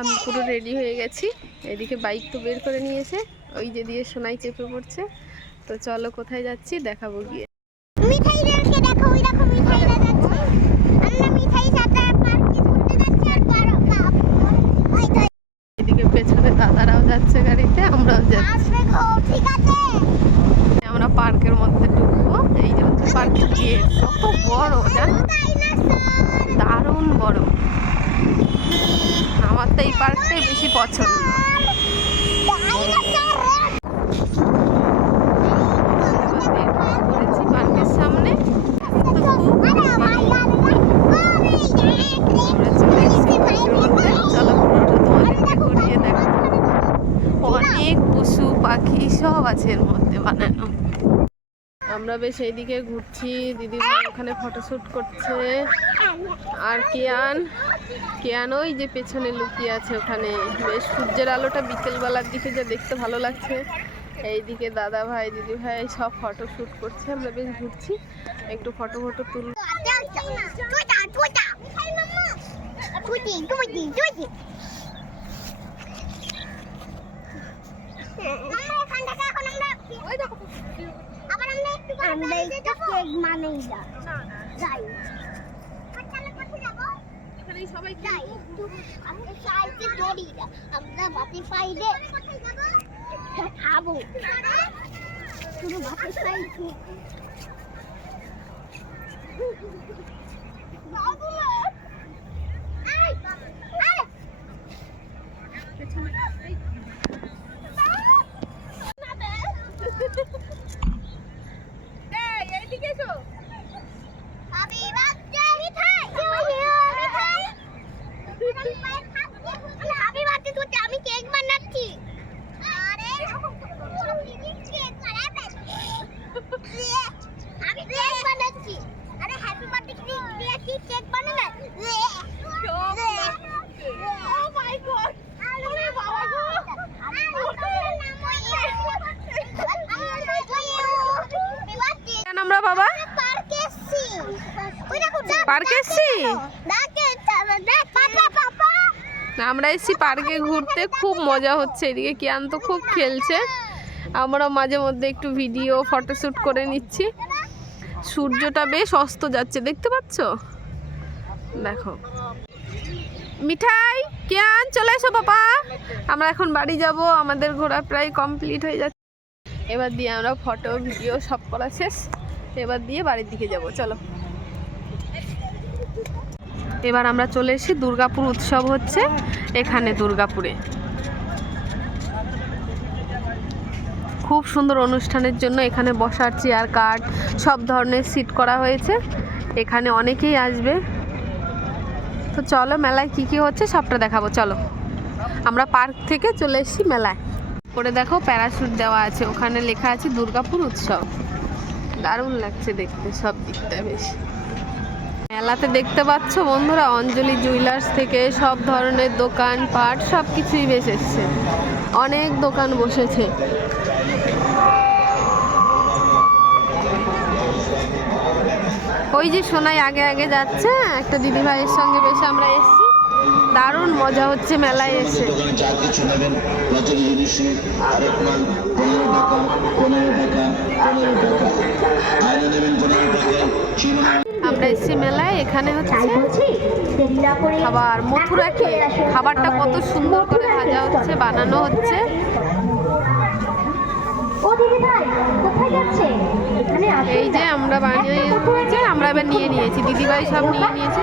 আমি পুরো রেডি হয়ে গেছি। এদিকে বাইক তো বের করে নিয়েছে, ওই যে দিয়ে সোনাই চেপে পড়ছে। তো চলো কোথায় যাচ্ছি দেখাবো গিয়ে। মিঠাইদেরকে দেখো, ওই দেখো মিঠাইরা যাচ্ছে। আমরা মিঠাই সাথে পার্কে ঘুরতে যাচ্ছি আর এদিকে পেছনে দাদারাও যাচ্ছে গাড়িতে, আমরাও যাচ্ছি। ঠিক আছে, আমরা পার্কের মধ্যে ঢুকবো। এই যে হচ্ছে পার্কের গেট, কত বড় জানো, দারুণ বড়। আমার তো এই পার্কটাই বেশি পছন্দ। পার্কের সামনে অনেক পশু পাখি সব আছে এর মধ্যে বানানো। আমরা বেশ এইদিকে ঘুরছি, দিদি ওখানে ফটোশুট করছে। আর কেয়ান ওই যে পেছনে লুকিয়ে আছে ওখানে। বেশ সূর্যের আলোটা বিকেলবেলার দিকে যে দেখতে ভালো লাগছে। এইদিকে দাদা ভাই দিদি ভাই সব ফটোশুট করছে। আমরা বেশ ঘুরছি, একটু ফটো তুলব। আমরা বাতি পাইলে খাবো, শুধু বাতি পাইছি। আমি কেক বানাচ্ছি। আমি কেক বানাচ্ছি। আরে হ্যাপি বার্থডে দিয়ে কি কেক বানাবে? ও মাই গড, আরে বাবা গো, আমরা বাবা পার্কে এসেছি। ওই দেখো পার্কে এসেছি। পাপা আমরা এসেছি পার্কে ঘুরতে, খুব মজা হচ্ছে। এদিকে কিয়ান তো খুব খেলছে, আমরা মাঝে মধ্যে একটু ভিডিও ফটোশ্যুট করে নিচ্ছি। সূর্যটা বেশ অস্ত যাচ্ছে, দেখতে পাচ্ছ? দেখো মিঠাই, কিয়ান চলে এসো বাবা। আমরা এখন বাড়ি যাব, আমাদের ঘোরা প্রায় কমপ্লিট হয়ে যাচ্ছে। এবার দিয়ে আমরা ফটো ভিডিও সব করা শেষ, এবার দিয়ে বাড়ির দিকে যাব। চলো, এবার আমরা চলে এসেছি, দুর্গাপুর উৎসব হচ্ছে এখানে দুর্গাপুরে। খুব সুন্দর অনুষ্ঠানের জন্য এখানে বসার চেয়ার কাঠ সব ধরনের সিট করা হয়েছে। এখানে অনেকেই আসবে। তো চলো মেলায় কি কি হচ্ছে সবটা দেখাবো। চলো, আমরা পার্ক থেকে চলে এসেছি মেলায়। করে দেখো প্যারাশুট দেওয়া আছে, ওখানে লেখা আছে দুর্গাপুর উৎসব। দারুণ লাগছে দেখতে, সব দিকটা বেশ। মেলাতে দেখতে পাচ্ছ বন্ধুরা, অঞ্জলি জুয়েলার্স থেকে সব ধরনের দোকান পাট সব কিছুই বেশ এসছে। অনেক দোকান বসেছে। ওই যে সোনাই আগে আগে যাচ্ছে একটা দিদি ভাইয়ের সঙ্গে, বেশ আমরা এসছি। দারুণ মজা হচ্ছে মেলায় এসে। আমরা এসছি মেলায়, এখানে হচ্ছে খাবার, মথুরা কেক। খাবারটা কত সুন্দর করে ভাজা হচ্ছে, বানানো হচ্ছে। এই যে আমরা বানিয়ে আমরা এবার নিয়ে নিয়েছি, দিদিভাই সব নিয়ে নিয়েছে।